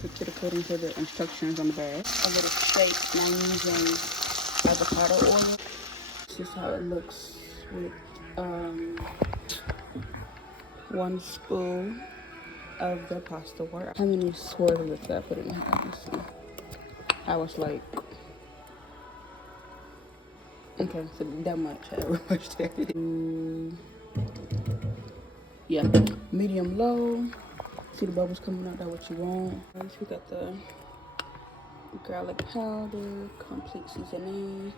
Took it according to the instructions on the bag. A little shake. Now I'm using avocado oil. This is how it looks with 1 spoon of the pasta water. How many swirls did I put in here? Let's see. I was like, okay, so that much. However much that is. Yeah, medium low. See the bubbles coming out, that's what you want. We got the garlic powder, complete seasoning,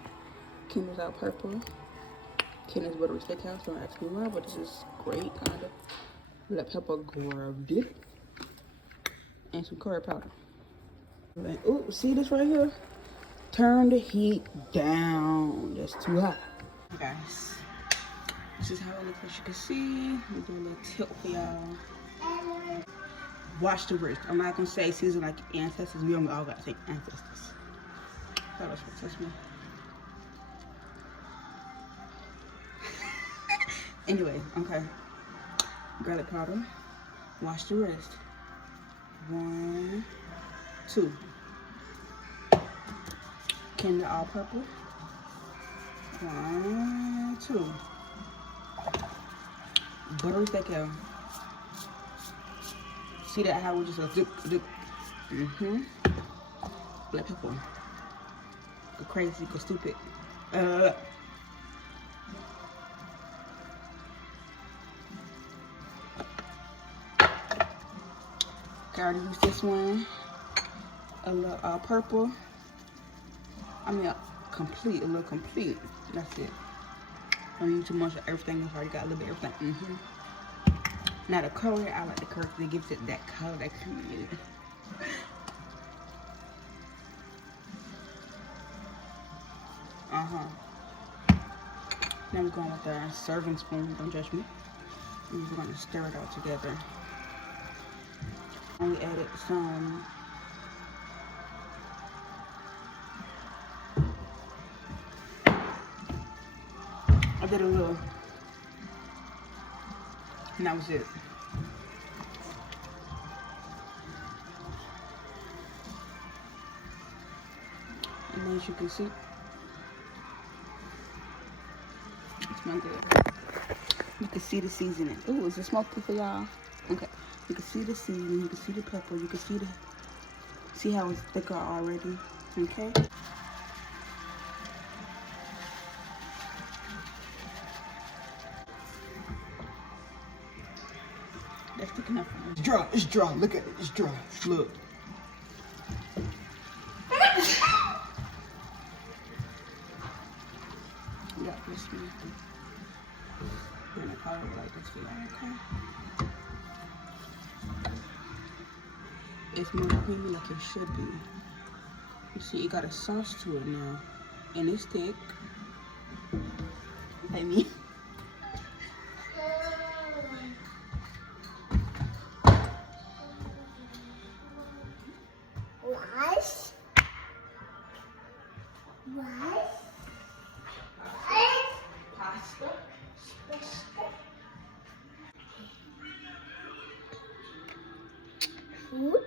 Kendall's out purple, Kendall's buttery steakhouse, don't ask me why, but this is great, kind of. Black pepper grabbed, and some curry powder. And, ooh, see this right here? Turn the heat down, that's too hot. Guys, this is how it looks, as you can see. We'll do a little tilt for y'all. Watch the wrist. I'm not gonna say season like ancestors. We don't all gotta say ancestors. That was for me. Anyway, okay. Garlic powder. Wash the wrist. 1, 2. Kinder all purple. 1, 2. Buttery steakhouse. See that how we just go dip, dip. Black pepper. Go crazy, go stupid. I already used this one. A little purple. I mean, a little complete. That's it. Don't use too much of everything. It's already got a little bit of everything. Now the color, I like the color because it gives it that color, that creamy. Now we're going with the serving spoon, don't judge me. And we're going to stir it all together. And we added some I did a little, and that was it. And then as you can see, it smells good. You can see the seasoning. Ooh, is it smoky for y'all? Okay. You can see the seasoning, you can see the pepper, you can see how it's thicker already. Okay. That's thick enough. It's dry, it's dry. Look at it, it's dry. Look. You got this one. We're gonna color it like this for y'all, okay? It's more creamy like it should be. You see, it got a sauce to it now. And it's thick. I mean. Pasta. Food.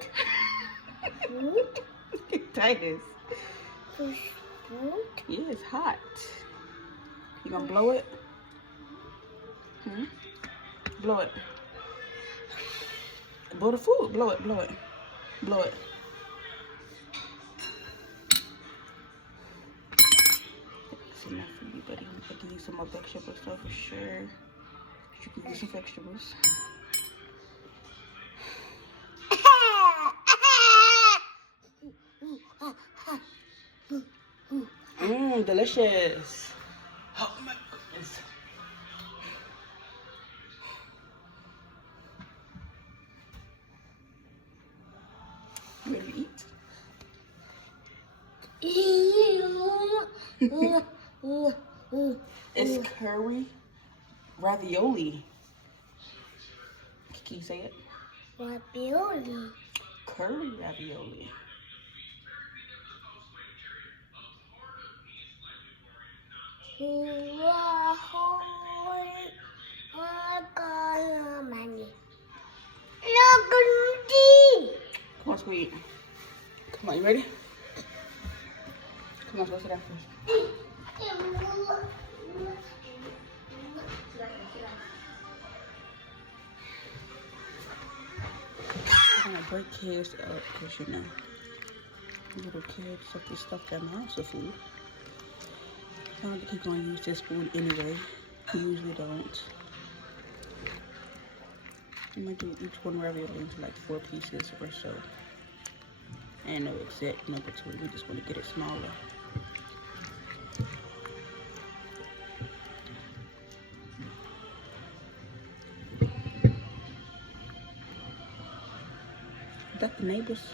Titus. Food. Yeah, it's hot. You gonna blow it? Blow it. Blow the food. Blow it, blow it. Blow it. That's enough for you, buddy. I can use some more vegetables though for sure. You can use some vegetables. Delicious. Oh my goodness. You ready to eat? It's curry ravioli. Can you say it? Ravioli. Curry ravioli. sweet. Come on, you ready? Come on, go sit down first. I'm gonna break kids up because you know, little kids have to stuff their mouths with food. I don't think he's gonna use this spoon anyway. He usually don't. I'm gonna do each one ravioli into like 4 pieces or so. And no exact number to it. We just want to get it smaller. Is that the neighbors?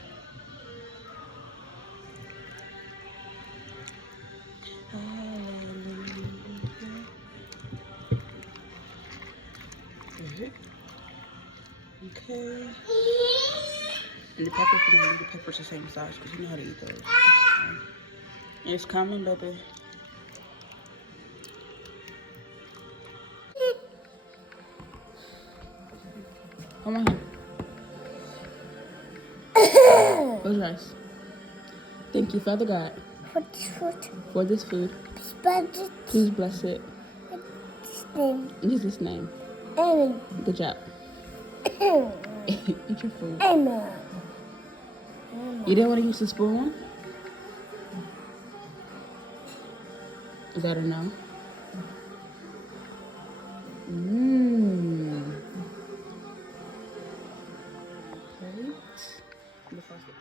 Okay. And the peppers, we're gonna leave the peppers the same size because you know how to eat those. It's coming, baby. Come on here. Close your eyes. Thank you, Father God, For this food. for this food. Spaghetti. Please bless it. Name. In Jesus' name. Amen. Good job. Eat your food. Amen. You didn't want to use the spoon? Is that a no? Mmm. Right. Okay.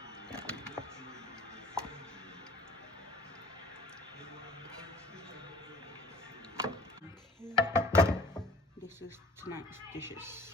This is tonight's dishes.